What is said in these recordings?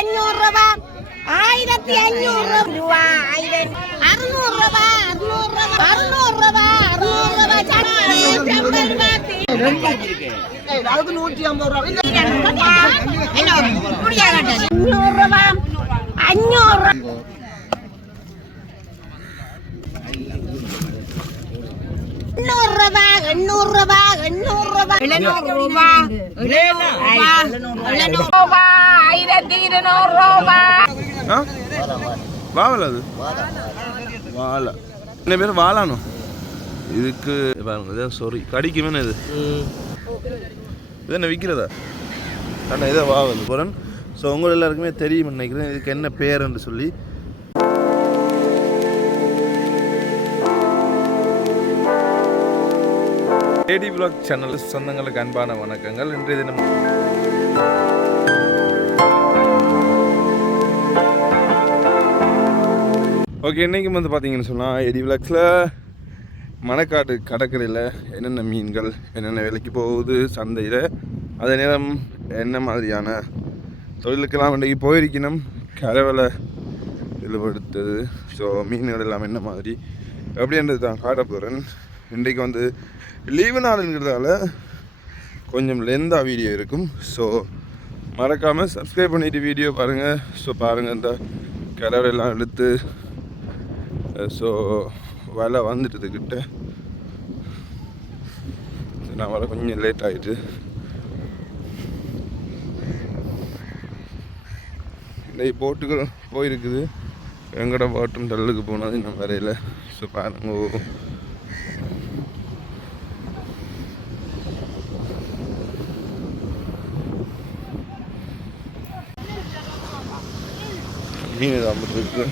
1500 ரூபா 1500 ரூபா 600 ரூபா 600 ரூபா 600 ரூபா 600 ரூபா அதுக்கு 150 ரூபா என்ன புடியா கட்டது 500 ரூபா 500 800 ரூபா 800 ரூபா 700 ரூபா 700 ரூபா 1200 ரூபா வாவல அது வாழ என்ன பேர் வாழானோ இதுக்கு பாருங்க சாரி கடிக்குமே இது இது என்ன விற்கிறதா ஆனால் இதை வாவல் போகிறேன் ஸோ உங்கள் எல்லாருக்குமே தெரியும் நினைக்கிறேன் இதுக்கு என்ன பேருன்னு சொல்லி ஏடி vlog சேனல் சொந்தங்களுக்கு அன்பான வணக்கங்கள். இன்றைய தினம் ஓகே இன்றைக்கும் வந்து பார்த்தீங்கன்னு சொன்னால் ஏடி vlogஸில் மணக்காட்டு கடற்கரையில் என்னென்ன மீன்கள் என்னென்ன விலைக்கு போகுது சந்தையில் அதே நேரம் என்ன மாதிரியான தொழிலுக்கெல்லாம் இன்றைக்கி போயிருக்கணும் கரவலை இழுபடுத்தது ஸோ மீன்கள் எல்லாம் என்ன மாதிரி அப்படின்றது தான் காட்ட போகிறேன். இன்றைக்கு வந்து லீவு நாளுங்கிறதால கொஞ்சம் லென்த்தாக வீடியோ இருக்கும். ஸோ மறக்காமல் சப்ஸ்கிரைப் பண்ணிவிட்டு வீடியோ பாருங்கள். ஸோ பாருங்கள் இந்த கடலெல்லாம் எடுத்து ஸோ வலை வந்துட்டதுக்கிட்ட நான் வர கொஞ்சம் லேட் ஆகிட்டு இன்றைக்கு போட்டுகள் போயிருக்குது. எங்கட பாட்டும் டல்லுக்கு போனது இன்னும் வரையில். ஸோ பாருங்க மீன் தான் இருக்கு.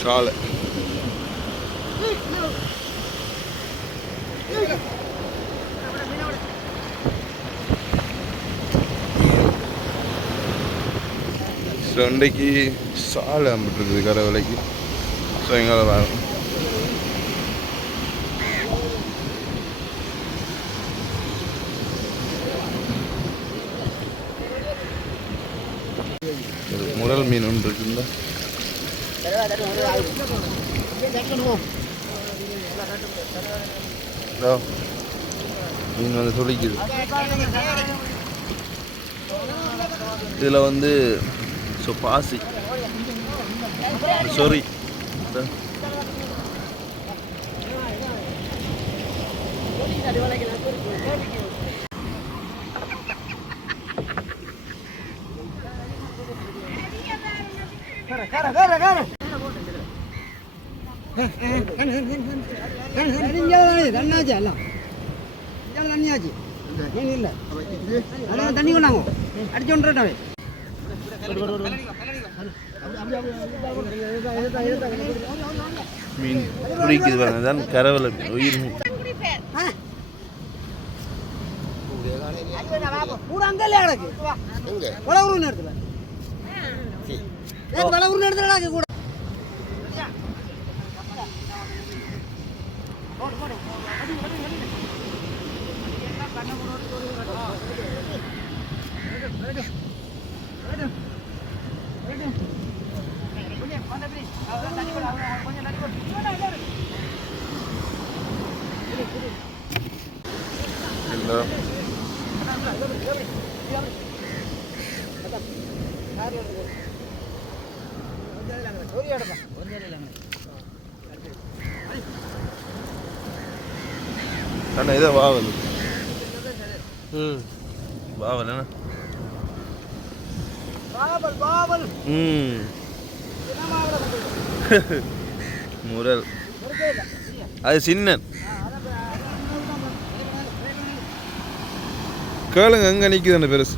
சாலை இன்றைக்கு சாலை அம்பிட்டுருக்குது கரவலைக்கு. ஸோ எங்களை வரும் முரல் மீன் ஒன்று இருக்குல்ல மீன் வந்து துளிக்குது. இதில் வந்து ஸோ பாசி சொறி தண்ணி கொண்டாங்க அடிச்சோன்றாவே மீன் பிடிக்குது பாருங்க. தான் கரவலை உயிர் மீன். அண்ணா இதை வாவல் வாவல் என்ன முரல் அது சின்ன கேளுங்க அங்கே நிற்குது அந்த பெருசு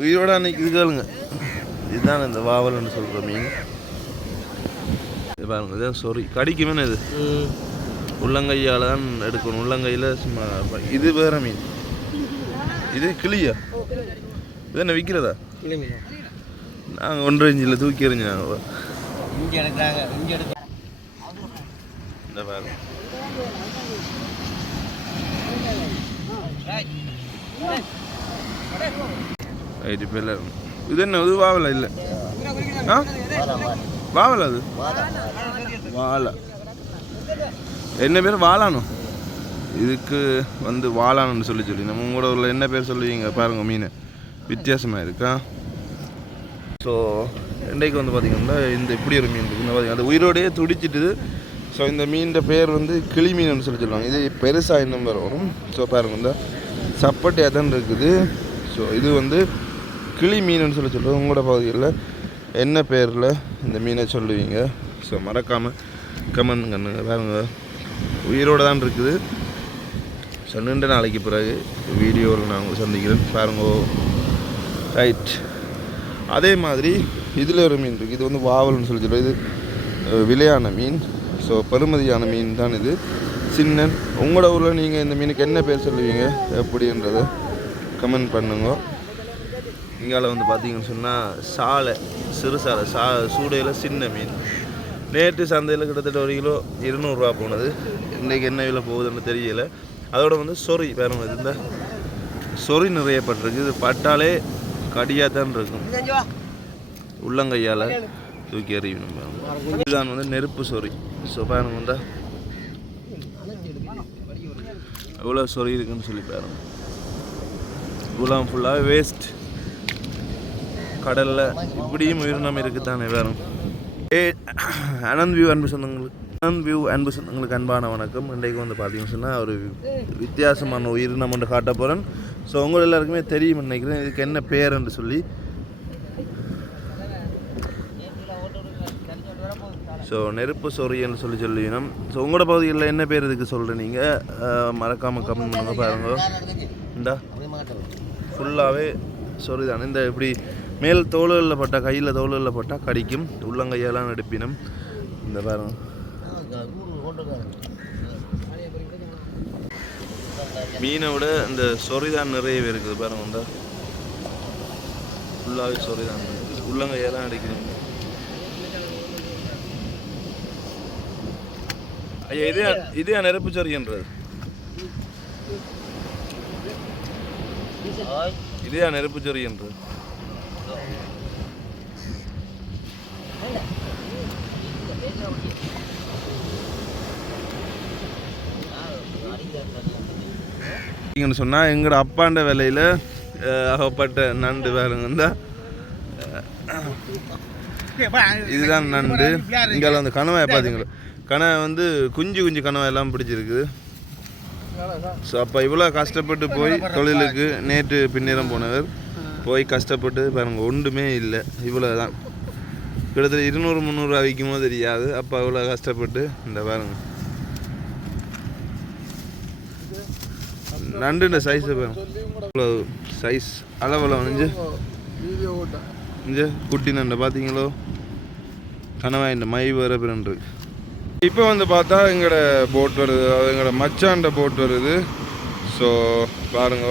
உயிரோட நிற்குது கேளுங்க. இதுதான் இந்த வாவல்னு சொல்கிற மீன். இது பாருங்க இதான் சொறி கடிக்குமே இது உள்ளங்கையால் தான் எடுக்கணும். உள்ளங்கையில் சும்மா இது வேற மீன். இது கிளியா இது என்ன விற்கிறதா? நாங்கள் 1.5 இன்ச்சில் தூக்கி எறிஞ்சாங்க. இந்த பாருங்க ரைட்டு இப்போ இல்லை இது என்ன இது வாவலை இல்லை ஆ வாவலை அது வாழை என்ன பேர் வாழானும் இதுக்கு வந்து வாழானுன்னு சொல்லி நம்ம உங்களோட ஊரில் என்ன பேர் சொல்லுவீங்க பாருங்கள் மீன் வித்தியாசமாக இருக்கா. ஸோ இன்றைக்கு வந்து பார்த்திங்கன்னா இந்த இப்படி ஒரு மீன் இருக்குது பார்த்திங்கன்னா அது உயிரோடையே துடிச்சிட்டுது. ஸோ இந்த மீன் பேர் வந்து கிளி மீன் சொல்லி சொல்லுவாங்க. இது பெருசாக இன்னும் வரும். ஸோ பாருங்கள் இந்த சப்பட்டையாக தான் இருக்குது. ஸோ இது வந்து கிளி மீன் சொல்லி சொல்லுவோம். உங்களோட பகுதியில் என்ன பேரில் இந்த மீனை சொல்லுவீங்க? ஸோ மறக்காமல் கமெண்ட் பண்ணுங்க. பாருங்கள் உயிரோடு தான் இருக்குது. ஸோ 2 நாளைக்கு பிறகு வீடியோவில் நான் உங்களை சந்திக்கிறேன் பாருங்கோ. ரைட் அதே மாதிரி இதில் ஒரு மீன் இருக்குது. இது வந்து வாவல்னு சொல்லி சொல்லுவோம். இது விலையான மீன். ஸோ பெருமதியான மீன் தான் இது. சின்ன உங்களோட ஊரில் நீங்கள் இந்த மீனுக்கு என்ன பேர் சொல்லுவீங்க எப்படின்றத கமெண்ட் பண்ணுங்க. இங்கால வந்து பார்த்தீங்கன்னு சொன்னால் சாலை சிறு சாலை சூடையில் சின்ன மீன். நேற்று சந்தையில் கிட்டத்தட்ட 1 கிலோ 200 ரூபா போனது. இன்றைக்கி என்ன விலை போகுதுன்னு தெரியலை. அதோட வந்து சொறி பாருங்க இந்த சொறி நிறைய பட்டிருக்கு. இது பட்டாலே கடியாக தான் இருக்கும். உள்ளங்கையால் தூக்கி எறியணும் பாருங்க. இதுதான் வந்து நெருப்பு சொறி. ஸோ பாருங்க வந்தா எவ்வளோ சொறி இருக்குன்னு சொல்லி பாருங்க. இவ்வளோ ஃபுல்லாக வேஸ்ட். கடலில் இப்படியும் உயிரினம் இருக்குதானே பாருங்க. அனந்த் வியூ அன்பு சொந்தங்களுக்கு அன்பான வணக்கம். இன்றைக்கு வந்து பார்த்தீங்கன்னு சொன்னால் ஒரு வித்தியாசமான உயிரினம் ஒன்று காட்ட போகிறேன். ஸோ உங்கள் எல்லாருக்குமே தெரியும் நினைக்கிறேன் இதுக்கு என்ன பேர் என்று சொல்லி. ஸோ நெருப்பு சொறின்னு சொல்லினோம். ஸோ உங்களோட பகுதிகளில் என்ன பேர் இதுக்கு சொல்கிறேன் நீங்கள் மறக்காமல் கமெண்ட் பண்ணுங்க. பாருங்க இந்தா ஃபுல்லாகவே சொறி தானே. இந்த இப்படி மேல் தோள்களில் பட்டால் கையில் தோள்களில் பட்டால் கடிக்கும். உள்ளங்கையெல்லாம் நடுப்பினம். இந்த பாருங்க மீனை விட இந்த சொறிதான் நிறையவே இருக்குது. பாருங்க இந்த ஃபுல்லாகவே சொறிதான் இருக்குது. உள்ளங்கையெல்லாம் அடிக்கணும். ஐயா இதே நெருப்பு சொறின்றது. இதே நெருப்பு சொறின்றது. சொன்னால் எங்களோட அப்பாண்ட வேலையில் அகப்பட்ட நண்டு வேறுங்க இந்த இதுதான் நண்டு. இங்கே அந்த கணவாய் பார்த்தீங்களா, கணவாய் வந்து குஞ்சு கணவாய் எல்லாம் பிடிச்சிருக்குது. ஸோ அப்போ இவ்வளோ கஷ்டப்பட்டு போய் தொழிலுக்கு நேற்று பின்னேறம் போனவர் போய் கஷ்டப்பட்டு பாருங்க ஒன்றுமே இல்லை. இவ்வளோ தான் கிட்டத்தட்ட 200-300 ரூபா விற்குமோ தெரியாது. அப்போ இவ்வளோ கஷ்டப்பட்டு இந்த பாருங்க நண்டுன்ற சைஸை பாருங்க. இவ்வளோ சைஸ் அளவில் இங்கே குட்டி நண்டை பார்த்தீங்களோ கணவாய் இந்த மை வர பிறன்று. இப்போ வந்து பார்த்தா எங்களோட போட் வருது, எங்களோட மச்சாண்ட போட் வருது. ஸோ பாருங்க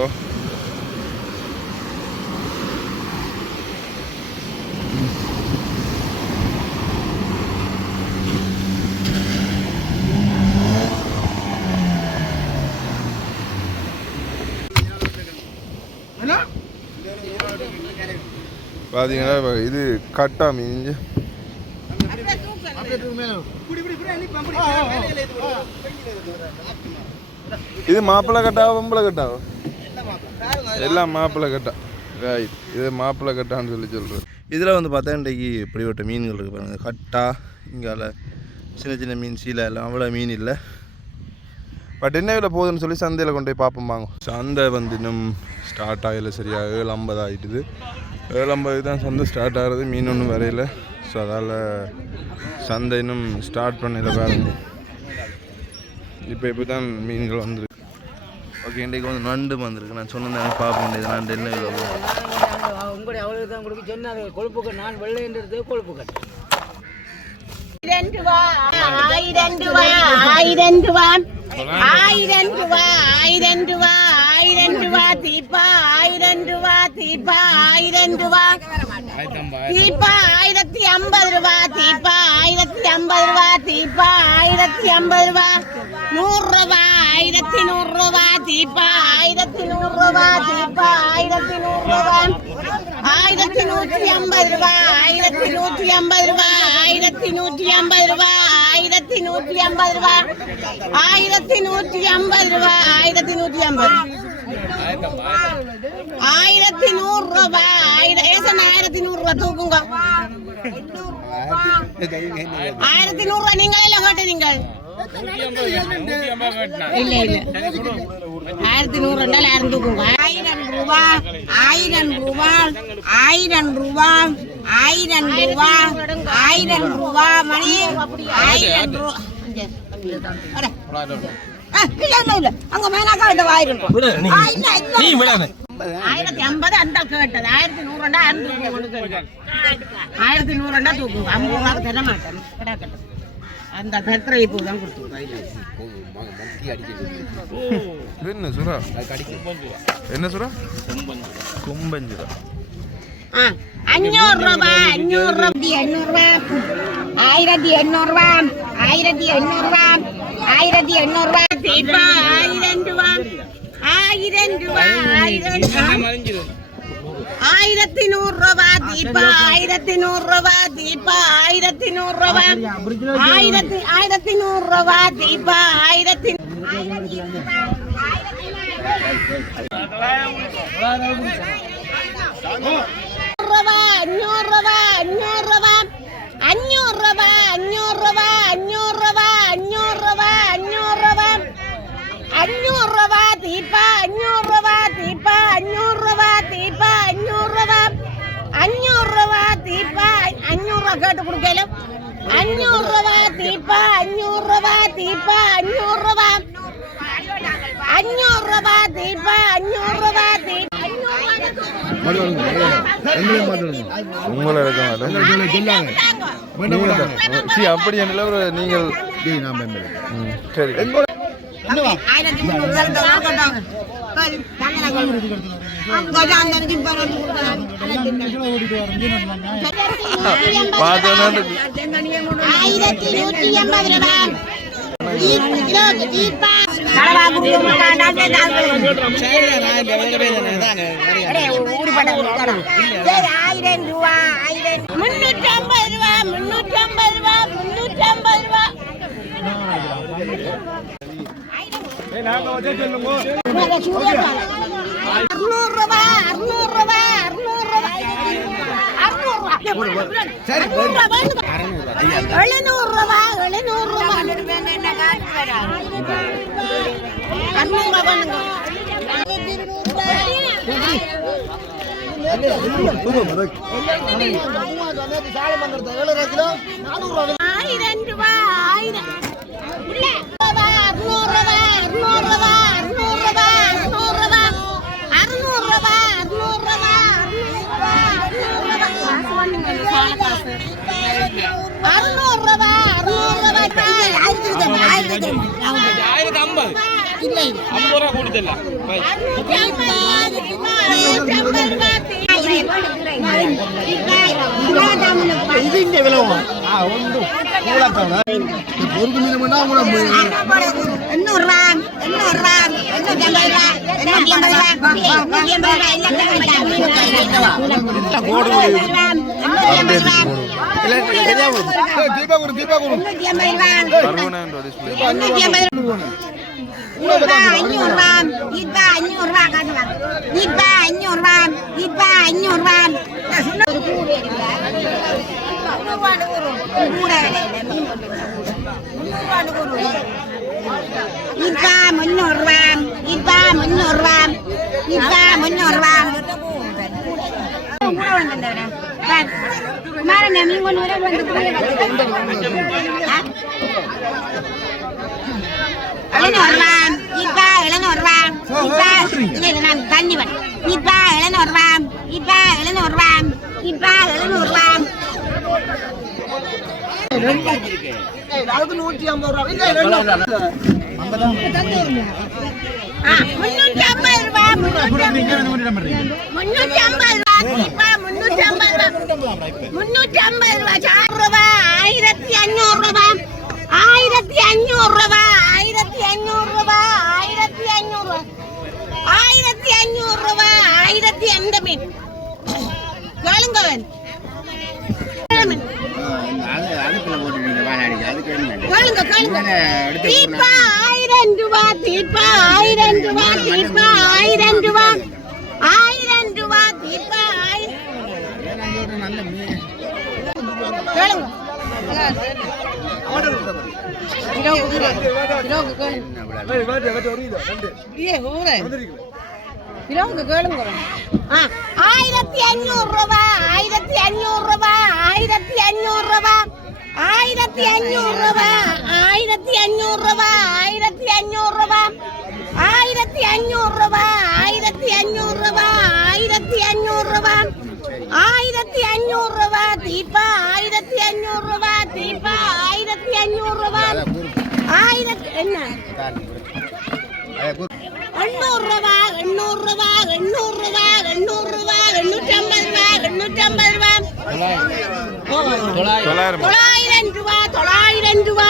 பார்த்தீங்கன்னா இது கட்டா மீன். இது மாப்பிள்ளை கட்டாவா பொம்பளை கட்டாவா? எல்லாம் மாப்பிள்ளை கட்டா. ரைட் இது மாப்பிள்ளை கட்டான்னு சொல்கிறேன். இதில் வந்து பார்த்தா இன்றைக்கு இப்படிப்பட்ட மீன்கள் இருக்குது பாருங்க. கட்டா இங்கால சின்ன மீன் சீலை எல்லாம் அவ்வளோ மீன் இல்லை. பட் என்ன விலை போகுதுன்னு சொல்லி சந்தையில் கொண்டு போய் பார்ப்போம்பாங்க. சந்தை வந்து இன்னும் ஸ்டார்ட் ஆகலை. சரியாக 7:50 ஆகிட்டுது. 7:50 தான் சந்தை ஸ்டார்ட் ஆகிறது. மீன் ஒன்றும் வரையில. ஸோ அதால் சந்தை இன்னும் ஸ்டார்ட் பண்ணல பாருங்க. இப்போ தான் மீன்கள் வந்துருக்கு. ஓகே இன்றைக்கு வந்து நண்டு வந்திருக்கு. நான் சொன்னேன் பார்ப்போம் இது நண்டு என்ன விலை உங்களுடைய அவ்வளோ தான் கொடுக்க சொன்னார். கொழுப்புக்கு நான் வெள்ளைன்றது கொழுப்புக்கு 1000 ரூபா 1000 ரூபா 1000 ரூபா 1000 ரூபா 1000 ரூபா 1000 ரூபா தீபா 1000 ரூபா தீபா 1000 ரூபா தீபா 1050 ரூபா தீபா 1050 ரூபா தீபா 1050 ரூபா 100 ரூபா 1100 ரூபா தீபா 1100 ரூபா தீபா 1100 ரூபா 1150 ரூபா 1150 ரூபா 1150 ரூபா 1150 ரூபா 1150 ரூபா 1150 1100 ரூபா 1100 ரூபா தூக்குங்க 1100 ரூபா நீங்க எல்லாம் கேட்டு நீங்கள் இல்ல இல்ல 1100 ரெண்டால் 1000 தூக்குங்க 1000 ரூபா 1000 ரூபா 1000 ரூபா 1000 ரூபா 1000 ரூபா மணி 1000 ரூபா இல்ல அங்க மேனாக்கா இந்த 1000 நீ விடாத 1050 அந்த கேட்டது 1100 ரெண்டா 1100 ரெண்டா தூக்குங்க 50 ரூபா தர மாட்டேன் கிடக்கட்டும் அந்த பெட்ரை இப்போ தான் கொடுத்துருக்காங்க என்ன சுரா என்ன சுரா கும்பஞ்சுரா 500 ரூபா 500 ரூபா 800 ரூபா 1800 ரூபா 1800 ரூபா 1800 ரூபா தீபா 1000 ரூபா 1000 ரூபா 1100 ரூபா தீபா 1100 ரூபா தீபா 1100 ரூபா 1100 ரூபா தீபா 500 கேட்டு கொடுக்கல 500 ரூபா தீபா 500 ரூபா தீபா 500 ரூபா 500 ரூபா தீபா 500 ரூபா உங்களை இருக்க மாட்டேன் அப்படி என்ன நீங்கள் சரி1500 கேளுங்க கேளுங்க தீபா 1000 ரூபாய் தீபா 1000 ரூபாய் தீபா 1000 ரூபாய் 1000 ரூபாய் தீபா கேளுங்க கிலோங்க கேளுங்க 1500 ரூபாய் 1500 ரூபாய் 1500 ரூபாய் 1500 ரூபாய் 1500 ரூபாய் 1500 ரூபாய் 1500 ரூபாய் 1500 ரூபாய் 1500 ரூபாய் 1500 ரூபாய் தீபா 1500 ரூபாய் தீபா 1500 ரூபாய் 1000 என்ன 800 ரூபாய் 800 ரூபாய் 800 ரூபாய் 800 ரூபாய் 850 ரூபாய்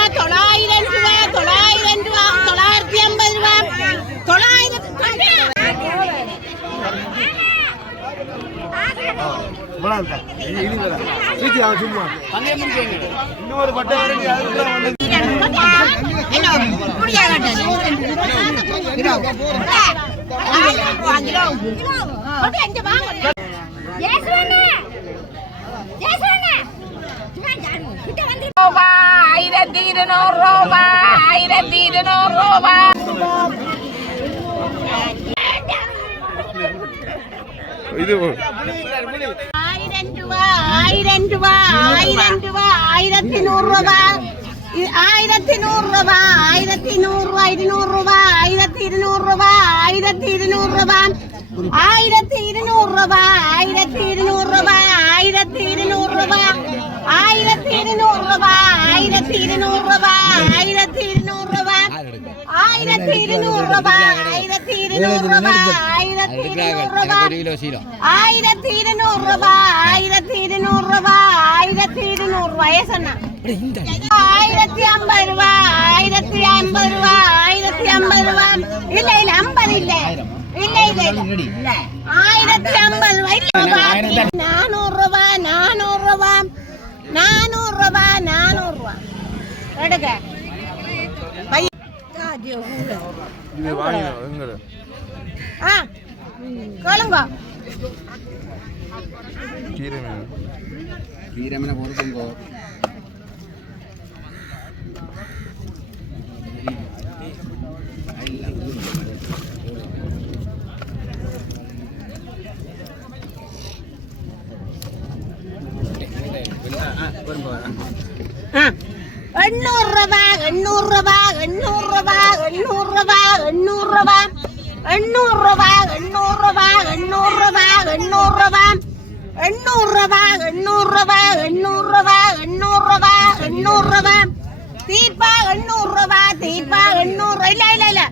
850 ரூபாய் 900 ரூபாய் 900 ரூபாய் 900 ரூபாய் 900 ரூபாய் 950 ரூபாய் இது 1000 ரூபாய் 1000 ரூபாய் 1000 ரூபாய் 1100 ரூபாய் 1100 ரூபாய் 1100 ரூபாய் 200 ரூபாய் 1200 ரூபாய் 1200 ரூபாய் 1200 ரூபாய் 1200 ரூபாய் 1200 ரூபாய் 1200 ரூபாய் 1200 ரூபாய் 1200 ரூபாய் 1200 ரூபாய் 1200 ரூபாய் 1200 ரூபாய் 1200 ரூபாய் 1200 ரூபாய் 1200 ரூபாய் சொன்னா 1050 ரூபாய் 1050 ரூபாய் 1050 ரூபாய் இல்ல இல்ல 50 இல்ல இல்ல இல்ல இல்ல 1050 ரூபாய் 400 ரூபாய் 400 ரூபாய் 400 ரூபாய் 400 ரூபாய் எடுங்க இது வாங்க எங்க கேளுங்க கீரை மீன் பொறுத்துங்க எண்ணூறு ரூபாய் 800 ரூபாய் 800 ரூபாய் 800 ரூபாய் 800 ரூபாய் 800 ரூபாய் 800 ரூபாய் 800 ரூபாய் 800 ரூபாய் 800 ரூபாய் 800 ரூபாய் 800 ரூபாய் 800 ரூபாய் 800 ரூபாய் தீபா 800 ரூபாய் தீபா 800 இல்ல இல்ல இல்ல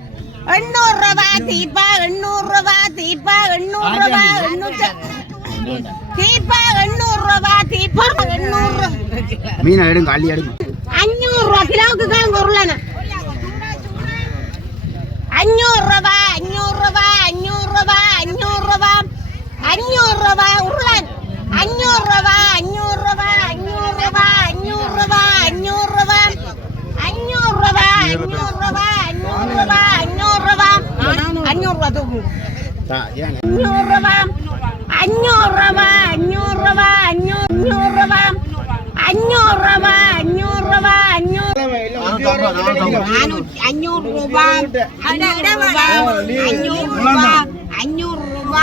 800 ரூபாய் தீபா 800 ரூபாய் தீபா 800 ரூபாய் 800 தீபா 800 ரூபாய் தீபா 800 மீன் எடுங்க அள்ளி எடுங்க 500 ரூபாய் கிலோவுக்கு காங்க உருளன 500 ரூபாய் 500 ரூபாய் 500 ரூபாய் 500 ரூபாய் 500 ரூபாய் உருளன் 500 ரூபாய் 500 ரூபாய் 500 ரூபாய் 500 ரூபாய் 500 ரூபாய் 500 ரூபாய் 500 ரூபாய் 500 ரூபாய் 500 ரூபாய் 500 ரூபாய் தூக்கு 500 ரூபாய் 500 ரூபாய் 500 ரூபாய் 500 ரூபாய் 500 ரூபாய் 500 ரூபாய் 500 ரூபாய் 500 ரூபாய்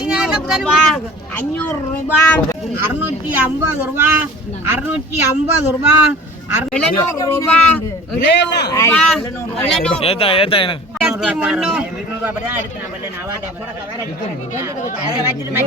500 ரூபாய் 500 ரூபாய் 650 ரூபாய் 650 ரூபாய் 700 ரூபாய் 700 ஏதா ஏதா எனக்கு 300